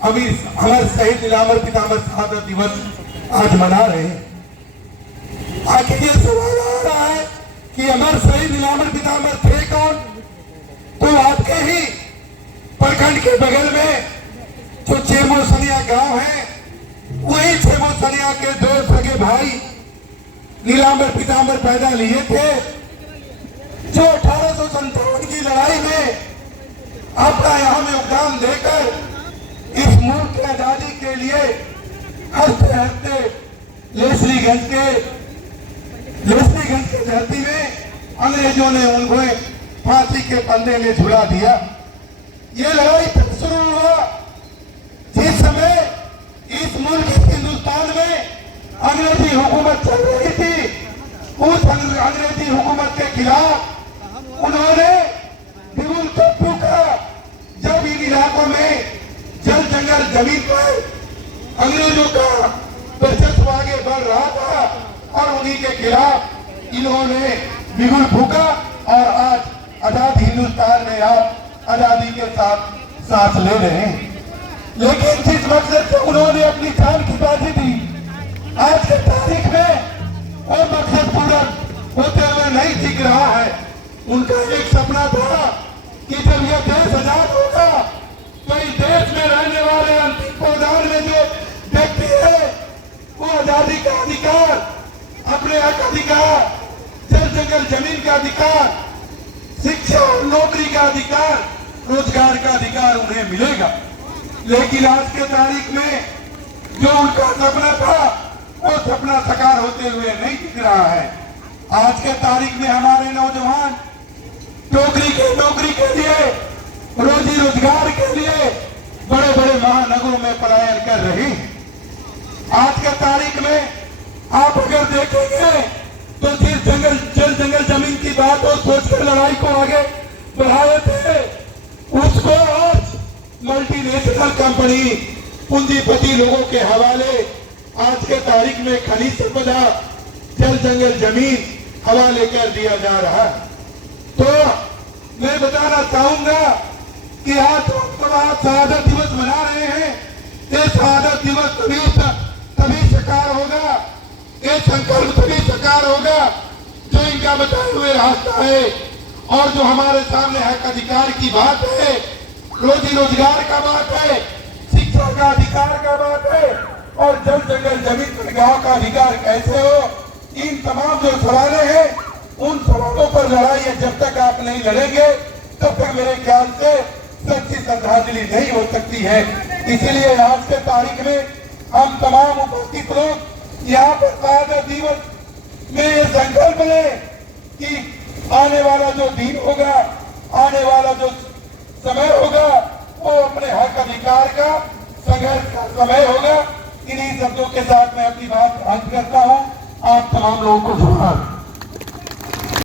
अभी अमर शहीद नीलांबर पीताम्बर शहादत दिवस आज मना रहे हैं। आखिर ये सवाल आ रहा है कि अमर शहीद नीलांबर पीताम्बर थे कौन? तो आपके ही प्रखंड के बगल में जो चेमो सनिया गांव है, वही चेमो सनिया के दो सगे भाई नीलांबर पीताम्बर पैदा लिए थे, जो 1857 की लड़ाई में अपना यहाँ में योगदान देकर इस मुल्क की आजादी के लिए हंसते हंसते लेसलीगंज के धरती में अंग्रेजों ने उनको फांसी के फंदे में झुला दिया। ये लड़ाई तब शुरू हुआ जिस समय इस मुल्क हिंदुस्तान में अंग्रेजी हुकूमत चल रही थी। उस अंग्रेजी हुकूमत के खिलाफ उन्होंने बिगुल टप्पू का, जब इन इलाकों में जल जंगल जमीन पर अंग्रेजों का वर्चस्व आगे बढ़ रहा था और उन्हीं के खिलाफ इन्होंने बिगुल फूका और आज आजाद हिंदुस्तान में आप आजादी के साथ सांस ले रहे हैं। लेकिन जिस मकसद से उन्होंने अपनी जान की बाजी दी, आज के तारीख में वो मकसद पूरा होते हुए नहीं दिख रहा है। उनका एक सपना था कि जब यह देश आजाद होगा तो इस देश में रहने वाले अंतिम पौधान में जो व्यक्ति है वो आजादी का अधिकार, अपने हक अधिकार, जल जंगल जमीन का अधिकार, शिक्षा और नौकरी का अधिकार, रोजगार का अधिकार उन्हें मिलेगा। लेकिन आज के तारीख में जो उनका सपना था वो सपना साकार होते हुए नहीं दिख रहा है। आज के तारीख में हमारे नौजवान नौकरी के लिए, रोजी रोजगार के लिए बड़े बड़े महानगरों में पलायन कर रही है। आज के तारीख में आप अगर देखेंगे तो जिस जल जंगल जमीन की बात और सोचकर लड़ाई को आगे बढ़ाए थे, उसको आज मल्टीनेशनल कंपनी, पूंजीपति लोगों के हवाले आज के तारीख में खनिज संपदा, जल जंगल जमीन हवाले कर दिया जा रहा है। तो मैं बताना चाहूंगा कि आज हम आज शहादत दिवस मना रहे हैं। ये शहादत दिवस तभी साकार होगा, ये संकल्प तभी साकार होगा जो इनका बताए हुए रास्ता है और जो हमारे सामने हक अधिकार की बात है, रोजी रोजगार का बात है, शिक्षा का अधिकार का बात है और जल जंगल जमीन पर गांव का अधिकार कैसे हो। इन तमाम जो सवाल हैं, उन सवालों पर लड़ाई जब तक आप नहीं लड़ेंगे तब तक मेरे ख्याल से सच्ची श्रद्धांजलि नहीं हो सकती है। इसीलिए आज के तारीख में हम तमाम उपस्थित लोग यहाँ पर शहादत दिवस में ये संकल्प लें कि आने वाला जो दिन होगा, आने वाला जो समय होगा, वो अपने हक अधिकार का संघर्ष का समय होगा। इन्हीं शब्दों के साथ मैं अपनी बात अंत करता हूँ। आप तमाम लोगों को धन्यवाद।